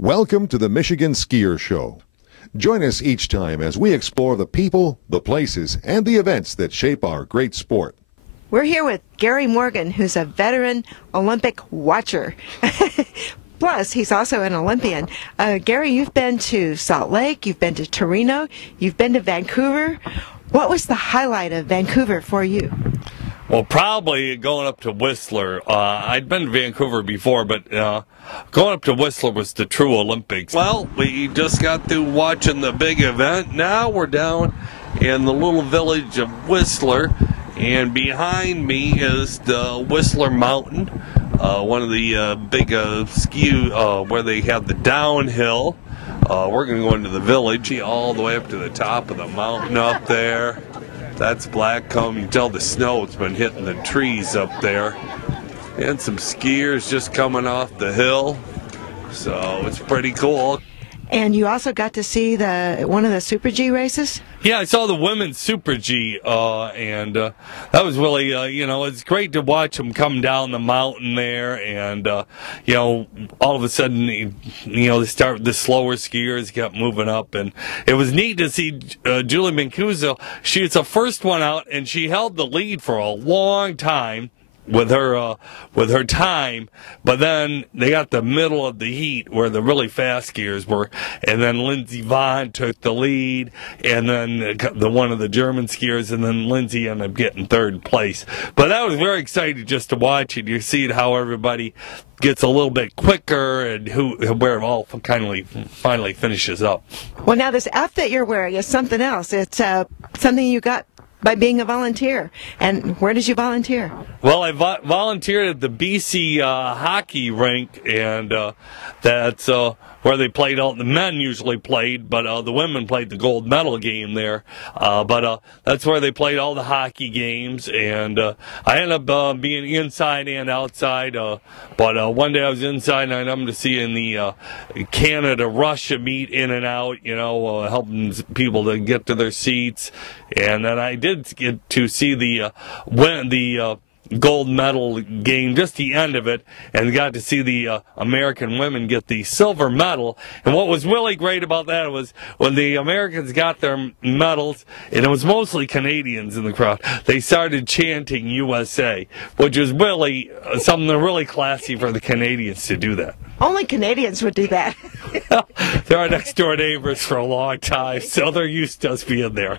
Welcome to the Michigan Skier Show. Join us each time as we explore the people, the places, and the events that shape our great sport. We're here with Gary Morgan, who's a veteran Olympic watcher. Plus, he's also an Olympian. Gary, you've been to Salt Lake, you've been to Torino, you've been to Vancouver. What was the highlight of Vancouver for you? Well, probably going up to Whistler. I'd been to Vancouver before, but going up to Whistler was the true Olympics. Well, we just got through watching the big event. Now we're down in the little village of Whistler, and behind me is the Whistler Mountain, one of the big ski where they have the downhill. We're going to go into the village all the way up to the top of the mountain up there. That's Blackcomb. You can tell the snow's been hitting the trees up there. And some skiers just coming off the hill. So it's pretty cool. And you also got to see one of the Super G races? Yeah, I saw the women's Super G, and that was really, it's great to watch them come down the mountain there, and, all of a sudden, the slower skiers kept moving up, and it was neat to see Julie Mancuso. She was the first one out, and she held the lead for a long time with her time, but then they got the middle of the heat where the really fast skiers were, and then Lindsey Vonn took the lead, and then one of the German skiers, and then Lindsey ended up getting third place. But that was very exciting just to watch it. You see how everybody gets a little bit quicker and where it all finally finishes up. Well, now this outfit you're wearing is something else. It's something you got by being a volunteer. And where did you volunteer? Well, I volunteered at the BC hockey rink, and that's where they played. All the men usually played, but the women played the gold medal game there. But that's where they played all the hockey games, and I ended up being inside and outside. But one day I was inside, and I ended up seeing the Canada-Russia meet in and out, helping people to get to their seats. And then I did get to see the gold medal game, just the end of it, and got to see the American women get the silver medal. And what was really great about that was when the Americans got their medals, and it was mostly Canadians in the crowd, they started chanting USA, which was really something really classy for the Canadians to do that. Only Canadians would do that. They're our next door neighbors for a long time, so they're used to us being there.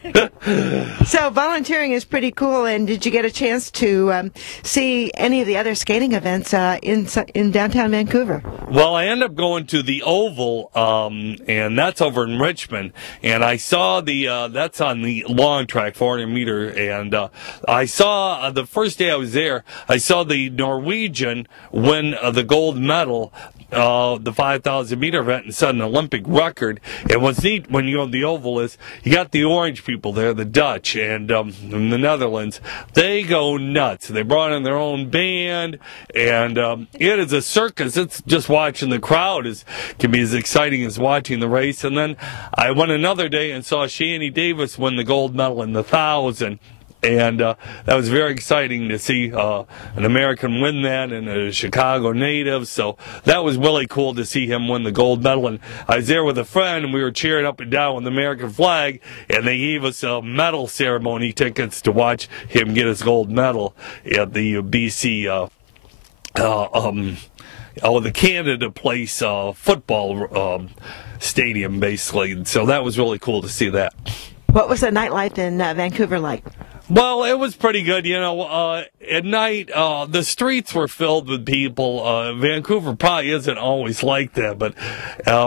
So volunteering is pretty cool, and did you get a chance to see any of the other skating events in downtown Vancouver? Well, I ended up going to the Oval, and that's over in Richmond, and I saw that's on the long track, 400 meter, and I saw, the first day I was there, I saw the Norwegian win the gold medal, the 5,000 meter event, and set an Olympic record. And what's neat when you go to the Oval is you got the orange people there, the Dutch, and in the Netherlands, they go nuts. They brought in their own band, and it is a circus. It's just watching the crowd can be as exciting as watching the race. And then I went another day and saw Shani Davis win the gold medal in the 1,000. And that was very exciting to see an American win that, and a Chicago native. So that was really cool to see him win the gold medal. And I was there with a friend, and we were cheering up and down with the American flag, and they gave us medal ceremony tickets to watch him get his gold medal at the BC, the Canada Place football stadium, basically. So that was really cool to see that. What was the nightlife in Vancouver like? Well, it was pretty good. At night, the streets were filled with people. Vancouver probably isn't always like that, but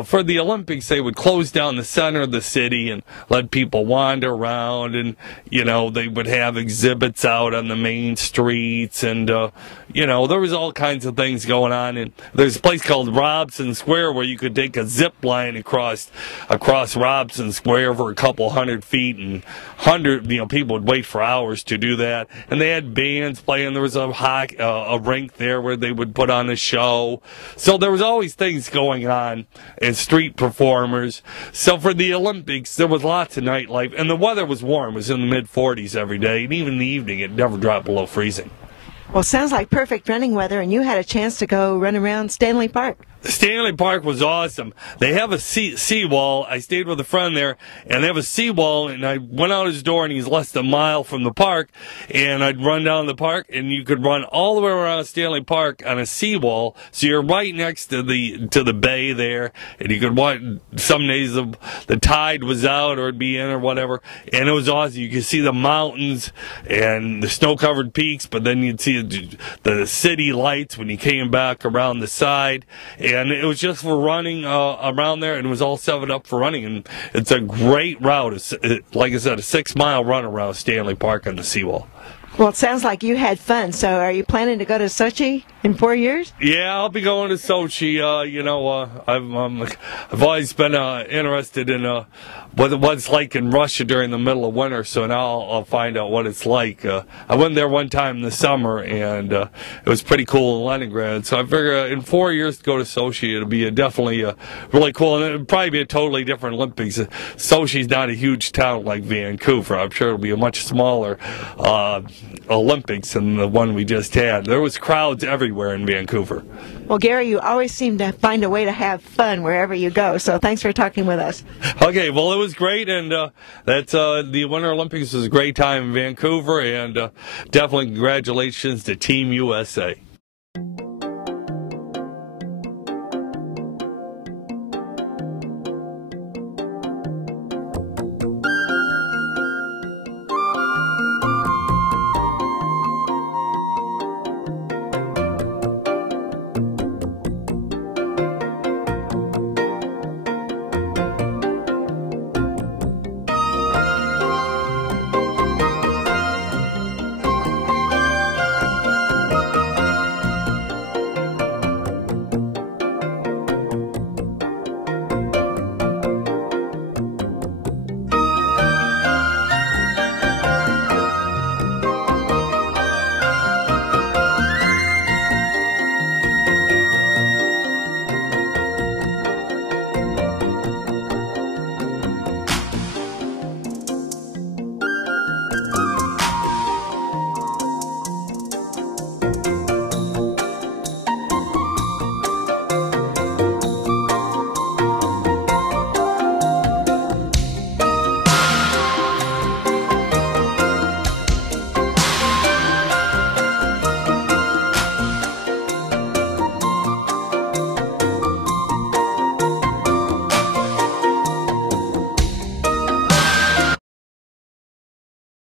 for the Olympics, they would close down the center of the city and let people wander around, and, they would have exhibits out on the main streets, and, there was all kinds of things going on. And there's a place called Robson Square where you could take a zip line across Robson Square for a couple 100 feet, and people would wait for hours to do that. And they had bands playing. There was a rink there where they would put on a show. So there was always things going on, and street performers. So for the Olympics, there was lots of nightlife, and the weather was warm. It was in the mid-40s every day, and even in the evening, it never dropped below freezing. Well, sounds like perfect running weather, and you had a chance to go run around Stanley Park. Stanley Park was awesome. They have a seawall. I stayed with a friend there, and they have a seawall, and I went out his door, and he's less than a mile from the park, and I'd run down the park, and you could run all the way around Stanley Park on a seawall, so you're right next to the bay there, and you could watch. Some days the tide was out or it'd be in or whatever, and it was awesome. You could see the mountains and the snow-covered peaks, but then you'd see the city lights when you came back around the side. And it was just for running around there, and it was all set up for running. And it's a great route. Like I said, a 6-mile run around Stanley Park on the seawall. Well, it sounds like you had fun. So are you planning to go to Sochi in 4 years? Yeah, I'll be going to Sochi. I've always been interested in what it's like in Russia during the middle of winter, so now I'll find out what it's like. I went there one time in the summer, and it was pretty cool in Leningrad. So I figure in 4 years to go to Sochi, it'll be definitely really cool, and it'll probably be a totally different Olympics. Sochi's not a huge town like Vancouver. I'm sure it'll be a much smaller Olympics than the one we just had. There was crowds everywhere in Vancouver. Well, Gary, you always seem to find a way to have fun wherever you go, so thanks for talking with us. Okay, well, it was great, and the Winter Olympics was a great time in Vancouver, and definitely congratulations to Team USA.